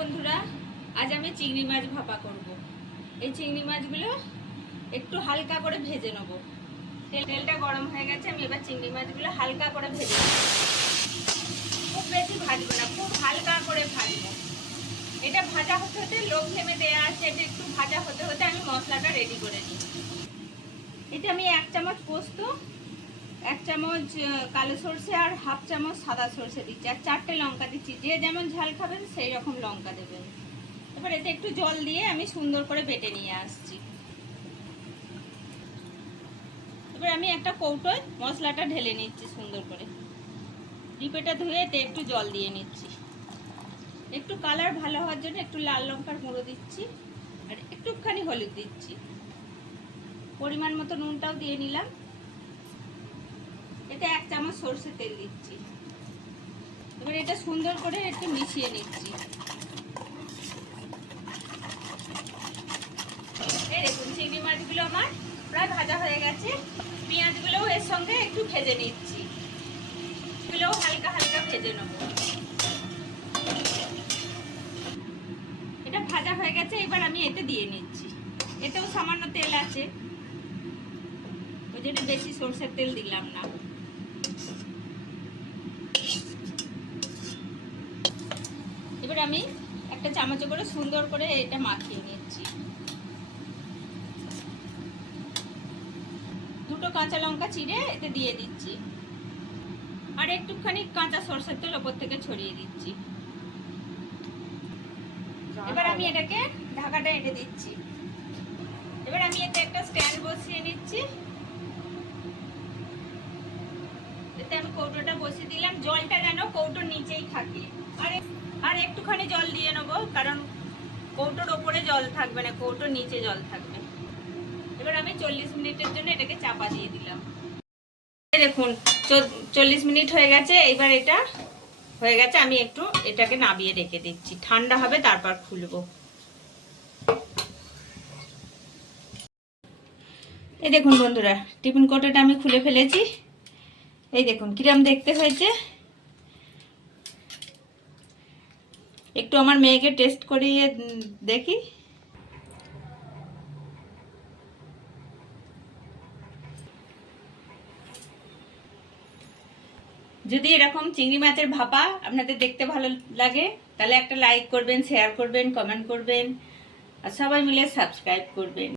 বন্ধুরা, আজ আমি চিংড়ি মাছ ভাপা করব। এই চিংড়ি মাছগুলো একটু হালকা করে ভেজে নেব। তেল তেলটা গরম হয়ে গেছে, আমি এবার চিংড়ি মাছগুলো হালকা করে ভেজে নেব। খুব বেশি ভাজবো না, খুব হালকা করে ভাজবো। এটা ভাজা হতে হতে লো ফ্লেমে দেওয়া আছে, এটা একটু ভাজা হতে হতে আমি মশলাটা রেডি করে নিই এটা আমি এক চামচ পোস্ত এক চামচ কালো সর্ষে আর হাফ চামচ সাদা সর্ষে দিচ্ছি। আর চারটে লঙ্কা দিচ্ছি। যে যেমন ঝাল খাবেন, সেই রকম লঙ্কা দেবেন। এবার এতে একটু জল দিয়ে আমি সুন্দর করে বেটে নিয়ে আসছি। এবার আমি একটা কৌটোয় মশলাটা ঢেলে নিচ্ছি সুন্দর করে। ডিপেটা ধুয়ে এতে একটু জল দিয়ে নিচ্ছি। একটু কালার ভালো হওয়ার জন্য একটু লাল লঙ্কার গুঁড়ো দিচ্ছি আর একটুখানি হলুদ দিচ্ছি। পরিমাণ মতো নুনটাও দিয়ে নিলাম। এতে এক চামচ সরষের তেল দিচ্ছি। এবার এটা সুন্দর করে একটু মিশিয়ে নিচ্ছি। এই চিংড়ি মাছগুলো আমার প্রায় ভাজা হয়ে গেছে। পেঁয়াজগুলোও এর সঙ্গে একটু ভেজে নিচ্ছি। হালকা হালকা ভেজে নেব। এটা ভাজা হয়ে গেছে, এবার আমি এতে দিয়ে নিচ্ছি। এতেও সামান্য তেল আছে। ওই জন্য বেশি সরষের তেল দিলাম না। আমি একটা চামচে করে সুন্দর করে এটা মাখিয়ে নিচ্ছি। দুটো কাঁচা লঙ্কা চিড়ে এতে দিয়ে দিচ্ছি। আর একটুখানি কাঁচা সরষের তেল ওপর থেকে ছড়িয়ে দিচ্ছি। এবার আমি এটাকে ঢাকাটা এঁটে দিচ্ছি। এবার আমি এতে একটা স্ট্যান্ড বসিয়ে নিচ্ছি। এতে আমি কৌটোটা বসিয়ে দিলাম। জলটা যেন কৌটোর নিচেই থাকে। আর আর একটুখানি জল দিয়ে নেব, কারণ কৌটোর ওপরে জল থাকবে না কৌটোর নিচে জল থাকবে। এবার আমি চল্লিশ মিনিটের জন্য এটাকে চাপা দিয়ে দিলাম। দেখুন চল্লিশ মিনিট হয়ে গেছে, এবার এটা হয়ে গেছে, আমি একটু এটাকে নাবিয়ে রেখে দিচ্ছি। ঠান্ডা হবে, তারপর খুলবো। এই দেখুন বন্ধুরা, টিফিন কোটোটা আমি খুলে ফেলেছি। এই দেখুন, কিরম দেখতে হয়েছে। একটু আমার মেয়েকে টেস্ট করিয়ে দেখি। যদি এরকম চিংড়ি মাছের ভাপা আপনাদের দেখতে ভালো লাগে, তাহলে একটা লাইক করবেন শেয়ার করবেন কমেন্ট করবেন, আর সবাই মিলে সাবস্ক্রাইব করবেন।